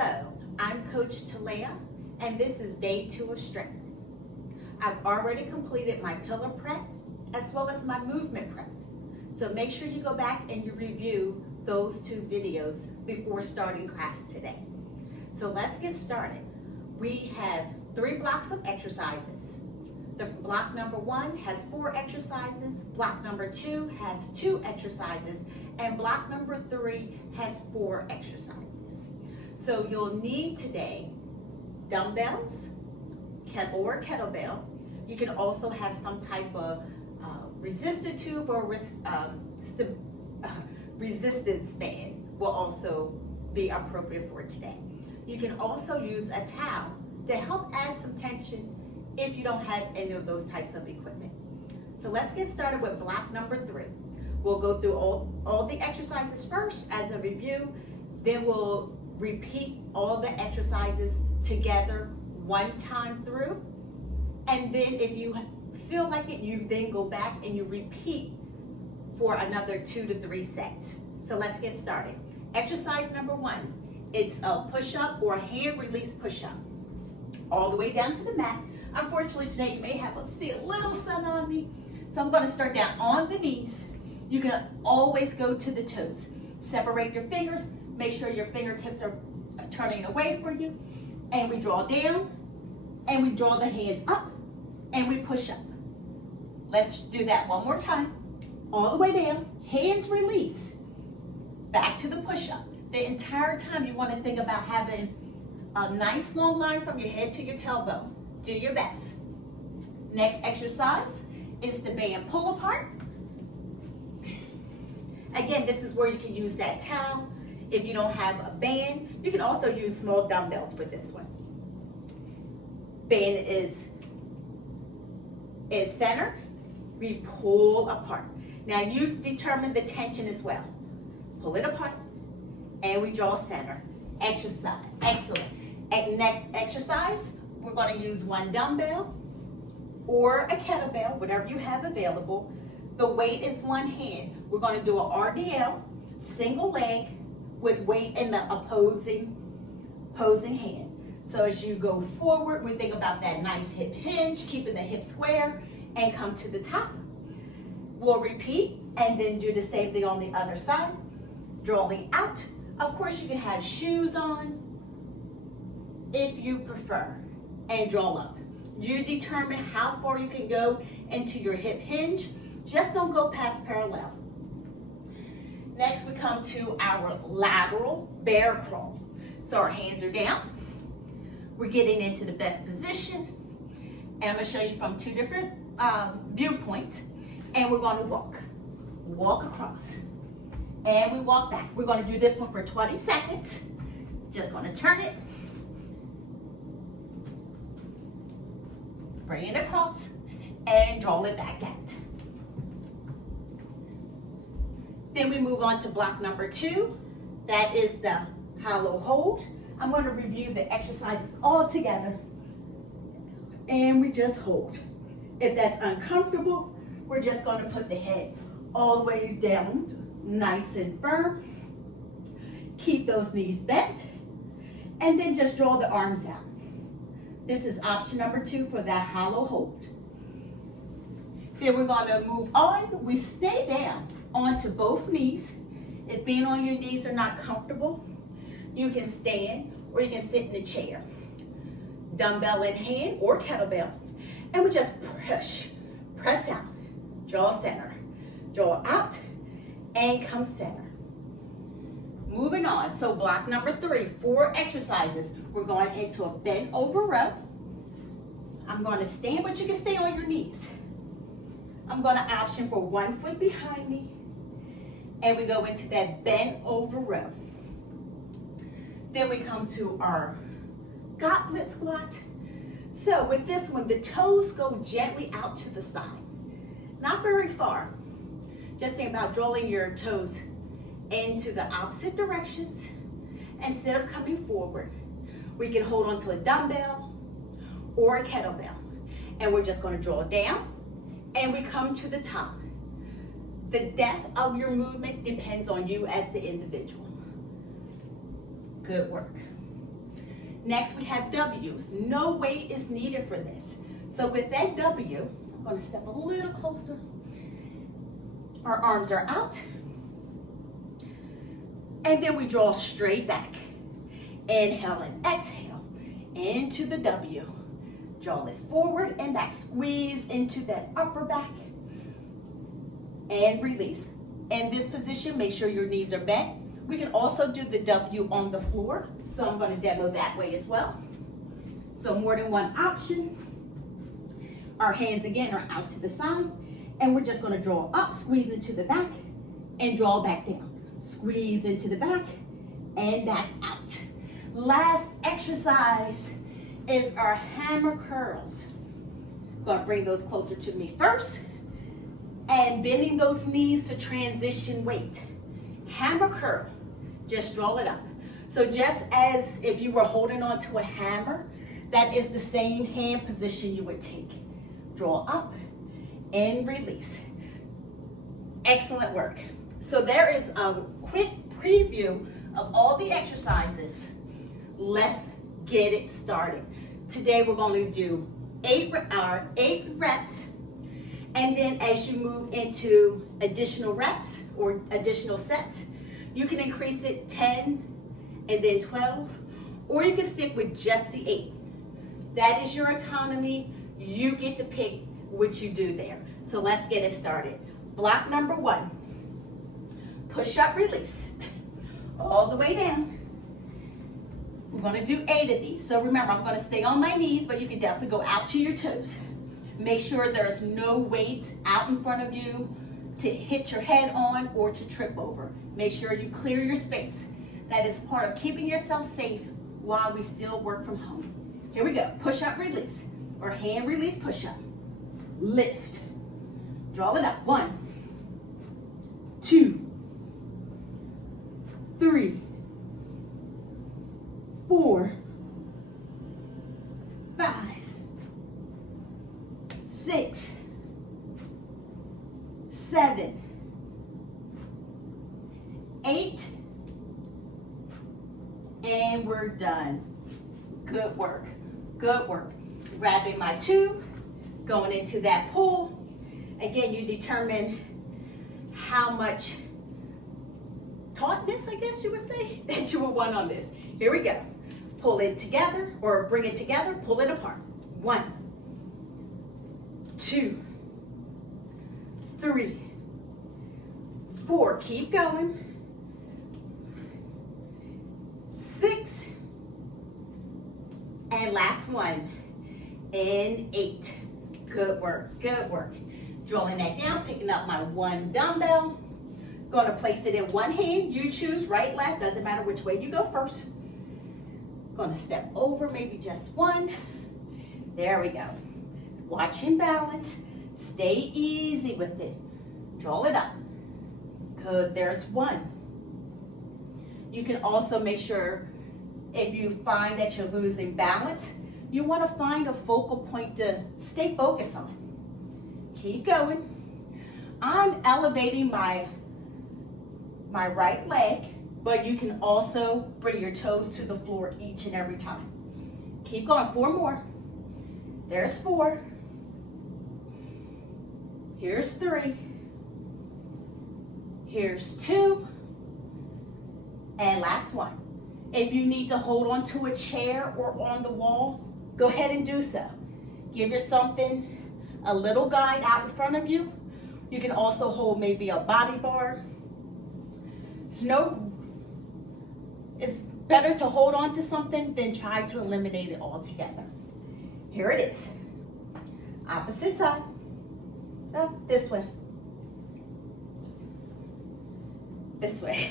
Hello, I'm Coach Talea, and this is day 2 of strength. I've already completed my pillar prep as well as my movement prep. So make sure you go back and you review those 2 videos before starting class today. So let's get started. We have 3 blocks of exercises. The block number 1 has 4 exercises, block number 2 has 2 exercises, and block number 3 has 4 exercises. So you'll need today dumbbells or kettlebell. You can also have some type of resistor tube or resistance band will also be appropriate for today. You can also use a towel to help add some tension if you don't have any of those types of equipment. So let's get started with block number 3. We'll go through all the exercises first as a review, then we'll repeat all the exercises together one time through, and then if you feel like it, you then go back and you repeat for another 2 to 3 sets. So let's get started. Exercise number 1, it's a push-up or a hand release push-up. All the way down to the mat. Unfortunately today you may have see a little sun on me, so I'm going to start down on the knees. You can always go to the toes. Separate your fingers, make sure your fingertips are turning away for you, and we draw down, and we draw the hands up, and we push up. Let's do that one more time. All the way down, hands release, back to the push-up. The entire time you want to think about having a nice long line from your head to your tailbone. Do your best. Next exercise is the band pull apart. Again, this is where you can use that towel. If you don't have a band, you can also use small dumbbells for this one. Band is center. We pull apart. Now you determine the tension as well. Pull it apart, and we draw center. Exercise, excellent. Next exercise, we're going to use one dumbbell or a kettlebell, whatever you have available. The weight is one hand. We're going to do an RDL, single leg, with weight in the opposing hand. So as you go forward, we think about that nice hip hinge, keeping the hip square, and come to the top. We'll repeat and then do the same thing on the other side. Drawing out. Of course, you can have shoes on if you prefer, and draw up. You determine how far you can go into your hip hinge. Just don't go past parallel. Next, we come to our lateral bear crawl. So our hands are down. We're getting into the best position. And I'm going to show you from 2 different viewpoints. And we're going to walk across. And we walk back. We're going to do this one for 20 seconds. Just going to turn it. Bring it across and draw it back out. Then we move on to block number 2. That is the hollow hold. I'm going to review the exercises all together. And we just hold. If that's uncomfortable, we're just going to put the head all the way down, nice and firm. Keep those knees bent. And then just draw the arms out. This is option number 2 for that hollow hold. Then we're going to move on. We stay down onto both knees. If being on your knees are not comfortable, you can stand or you can sit in the chair. Dumbbell in hand or kettlebell. And we just press out, draw center, draw out, and come center. Moving on, so block number 3, 4 exercises. We're going into a bent over row. I'm going to stand, but you can stay on your knees. I'm going to option for 1 foot behind me, and we go into that bent over row. Then we come to our goblet squat. So with this one, the toes go gently out to the side. Not very far. Just think about drawing your toes into the opposite directions. Instead of coming forward, we can hold onto a dumbbell or a kettlebell. And we're just going to draw down and we come to the top. The depth of your movement depends on you as the individual. Good work. Next, we have W's. No weight is needed for this. So with that W, I'm going to step a little closer. Our arms are out. And then we draw straight back. Inhale and exhale into the W. Draw it forward and back. Squeeze into that upper back. And release. In this position, make sure your knees are bent. We can also do the W on the floor. So I'm going to demo that way as well. So more than one option. Our hands again are out to the side. And we're just going to draw up, squeeze into the back, and draw back down. Squeeze into the back and back out. Last exercise is our hammer curls. I'm going to bring those closer to me first. And bending those knees to transition weight. Hammer curl. Just draw it up. So just as if you were holding on to a hammer, that is the same hand position you would take. Draw up and release. Excellent work. So there is a quick preview of all the exercises. Let's get it started. Today we're going to do 8 reps. And then as you move into additional reps or additional sets, you can increase it 10 and then 12, or you can stick with just the 8. That is your autonomy. You get to pick what you do there. So let's get it started. Block number 1, push up, release, all the way down. We're gonna do 8 of these. So remember, I'm gonna stay on my knees, but you can definitely go out to your toes. Make sure there's no weights out in front of you to hit your head on or to trip over. Make sure you clear your space. That is part of keeping yourself safe while we still work from home. Here we go. Push up, release, or hand release, push up. Lift. Draw it up. 1, 2, 3, 4, 5, 6, 7, 8, and we're done. Good work. Good work. Grabbing my tube, going into that pool. Again, you determine how much tautness, I guess you would say, that you will want on this. Here we go. Pull it together, or bring it together, pull it apart. 1, 2, 3, 4, keep going. 6, and last one, and 8. Good work, good work. Drawing that down, picking up my 1 dumbbell. Gonna place it in one hand. You choose right, left, doesn't matter which way you go first. Gonna step over, maybe just 1. There we go. Watch and balance. Stay easy with it. Draw it up. Good, there's 1. You can also make sure, if you find that you're losing balance, you want to find a focal point to stay focused on. Keep going. I'm elevating my right leg, but you can also bring your toes to the floor each and every time. Keep going. 4 more. There's 4. Here's 3. Here's 2. And last one. If you need to hold on to a chair or on the wall, go ahead and do so. Give yourself a little guide out in front of you. You can also hold maybe a body bar. It's better to hold on to something than try to eliminate it altogether. Here it is. Opposite side. Oh, this way. This way.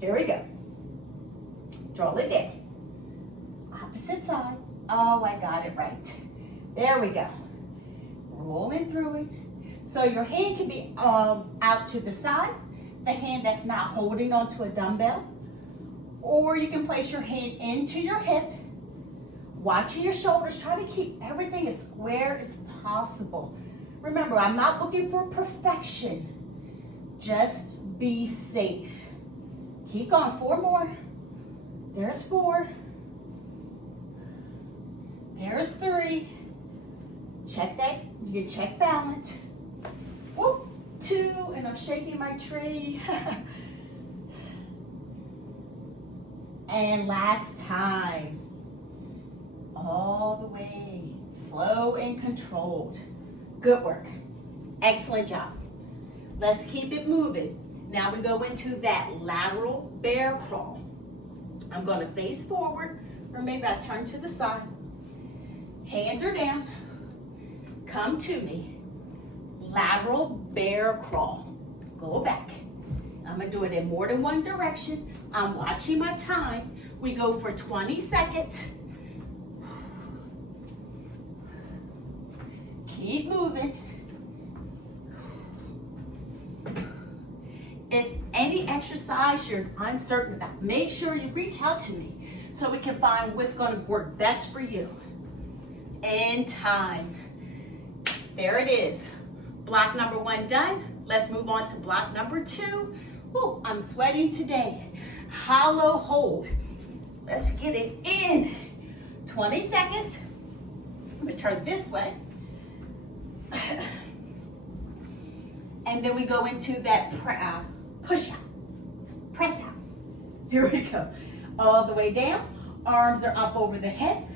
Here we go. Draw it down. Opposite side. Oh, I got it right. There we go. Rolling through it. So your hand can be out to the side, the hand that's not holding onto a dumbbell. Or you can place your hand into your hip, watching your shoulders. Try to keep everything as square as possible. Remember, I'm not looking for perfection. Just be safe. Keep going. 4 more. There's 4. There's 3. Check that. You can check balance. Whoop. 2, and I'm shaking my tree. And last time. All the way. Slow and controlled. Good work. Excellent job. Let's keep it moving. Now we go into that lateral bear crawl. I'm going to face forward, or maybe I turn to the side. Hands are down. Come to me. Lateral bear crawl. Go back. I'm going to do it in more than one direction. I'm watching my time. We go for 20 seconds. Keep moving. If any exercise you're uncertain about, make sure you reach out to me so we can find what's going to work best for you. And time. There it is. Block number 1 done. Let's move on to block number 2. Woo, I'm sweating today. Hollow hold. Let's get it in. 20 seconds. I'm going to turn this way. And then we go into that push out, press out. Here we go. All the way down. Arms are up over the head.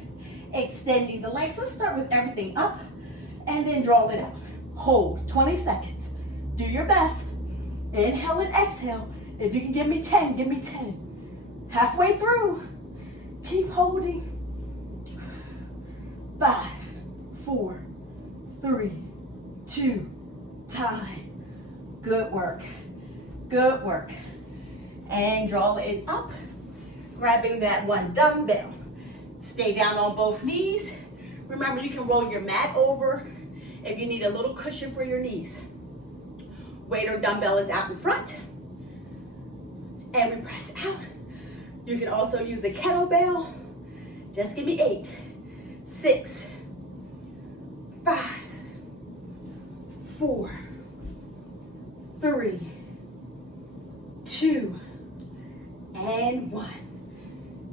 Extending the legs. Let's start with everything up and then draw it out. Hold 20 seconds. Do your best. Inhale and exhale. If you can give me 10, give me 10. Halfway through. Keep holding. 5, 4, 3, 2, time. Good work. Good work. And draw it up. Grabbing that 1 dumbbell. Stay down on both knees. Remember, you can roll your mat over if you need a little cushion for your knees. Weight or dumbbell is out in front. And we press out. You can also use the kettlebell. Just give me 8, 6, 5, 4, 3, 2, and 1.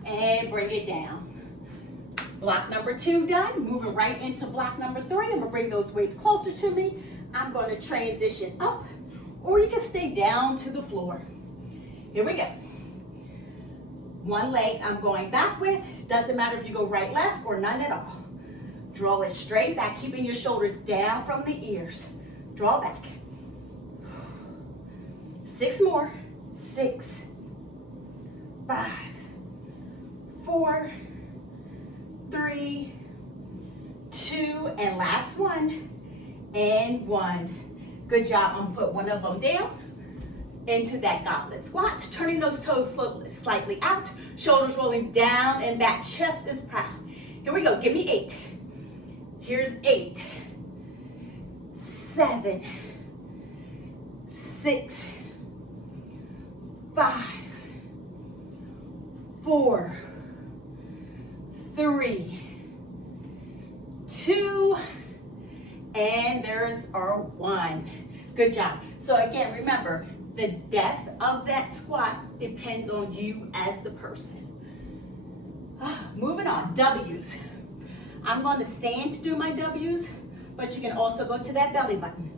And bring it down. Block number 2 done. Moving right into block number 3. I'm going to bring those weights closer to me. I'm going to transition up, or you can stay down to the floor. Here we go. 1 leg I'm going back with. Doesn't matter if you go right, left, or none at all. Draw it straight back, keeping your shoulders down from the ears. Draw back. 6 more. 6, 5, 4, 3, 2, and last one, and 1. Good job. I'm gonna put one of them down into that goblet squat, turning those toes slowly, slightly out, shoulders rolling down and back, chest is proud. Here we go, give me 8. Here's 8, 7, 6, 5, 4, 3, 2, and there's our 1. Good job. So again, remember, the depth of that squat depends on you as the person. Moving on, W's. I'm going to stand to do my W's, but you can also go to that belly button.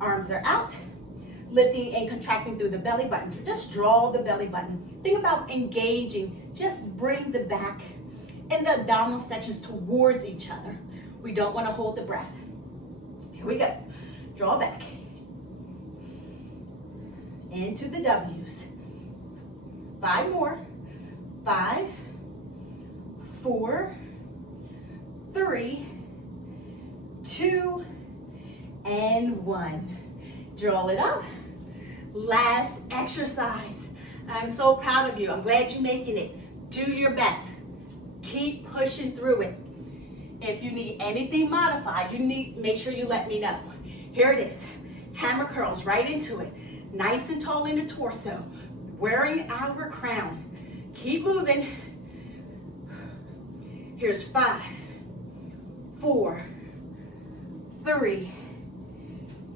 Arms are out, lifting and contracting through the belly button. Just draw the belly button. Think about engaging. Just bring the back and the abdominal sections towards each other. We don't want to hold the breath. Here we go. Draw back. Into the W's. 5 more. 5, 4, 3, 2, and 1. Draw it up. Last exercise. I'm so proud of you. I'm glad you're making it. Do your best. Keep pushing through it. If you need anything modified, make sure you let me know. Here it is. Hammer curls right into it. Nice and tall in the torso. Wearing our crown. Keep moving. Here's 5, 4, 3,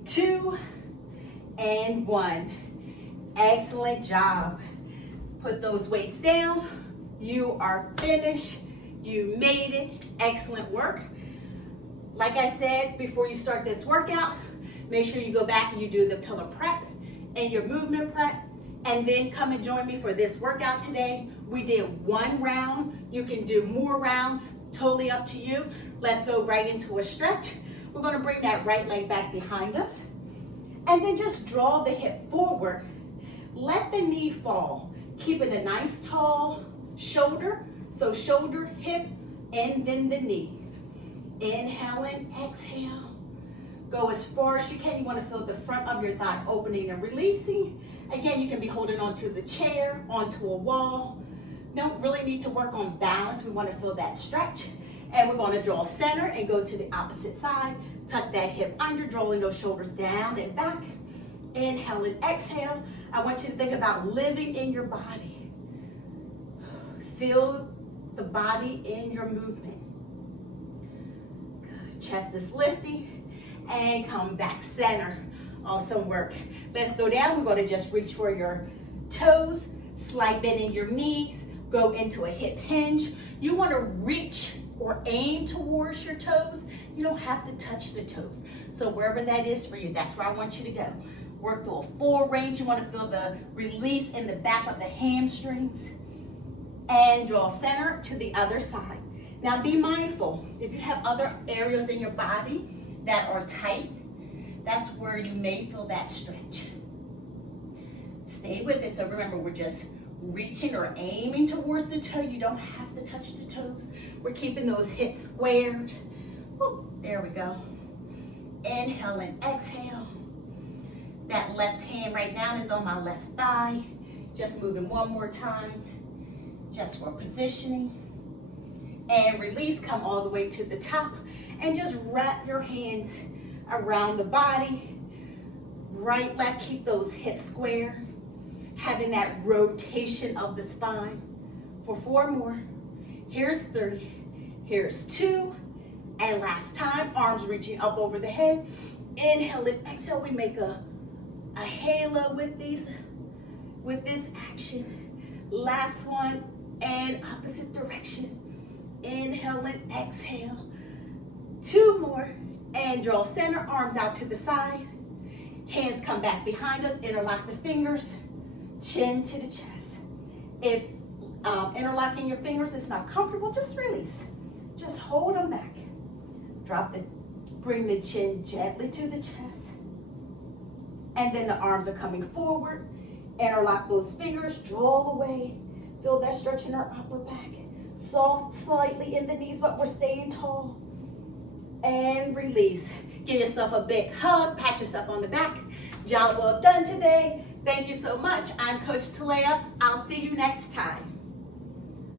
2, and 1. Excellent job. Put those weights down. You are finished. You made it. Excellent work. Like I said, before you start this workout, make sure you go back and you do the pillar prep and your movement prep, and then come and join me for this workout today. We did 1 round. You can do more rounds, totally up to you. Let's go right into a stretch. We're gonna bring that right leg back behind us, and then just draw the hip forward. Let the knee fall, keeping a nice tall shoulder. So shoulder, hip, and then the knee. Inhale and exhale. Go as far as you can. You want to feel the front of your thigh opening and releasing. Again, you can be holding onto the chair, onto a wall. Don't really need to work on balance. We want to feel that stretch. And we're going to draw center and go to the opposite side. Tuck that hip under, drawing those shoulders down and back. Inhale and exhale. I want you to think about living in your body. Feel the body in your movement. Good. Chest is lifting. And come back center. Awesome work. Let's go down. We're going to just reach for your toes, slight bend in your knees, go into a hip hinge. You want to reach or aim towards your toes. You don't have to touch the toes. So wherever that is for you, that's where I want you to go. Work through a full range. You want to feel the release in the back of the hamstrings. And draw center to the other side. Now be mindful, if you have other areas in your body that are tight, that's where you may feel that stretch. Stay with it. So remember, we're just reaching or aiming towards the toe. You don't have to touch the toes. We're keeping those hips squared. Whoop, there we go. Inhale and exhale. That left hand right now is on my left thigh. Just moving one more time, just for positioning. And release, come all the way to the top. And just wrap your hands around the body. Right, left, keep those hips square. Having that rotation of the spine. For 4 more. Here's 3. Here's 2. And last time, arms reaching up over the head. Inhale and exhale. We make a halo with this action. Last one, and opposite direction. Inhale and exhale. 2 more, and draw center, arms out to the side. Hands come back behind us, interlock the fingers, chin to the chest. If interlocking your fingers is not comfortable, just release. Just hold them back. Bring the chin gently to the chest. And then the arms are coming forward. Interlock those fingers, draw away. Feel that stretch in our upper back. Soft slightly in the knees, but we're staying tall. And release. Give yourself a big hug, pat yourself on the back. Job well done today. Thank you so much. I'm Coach Talea. I'll see you next time.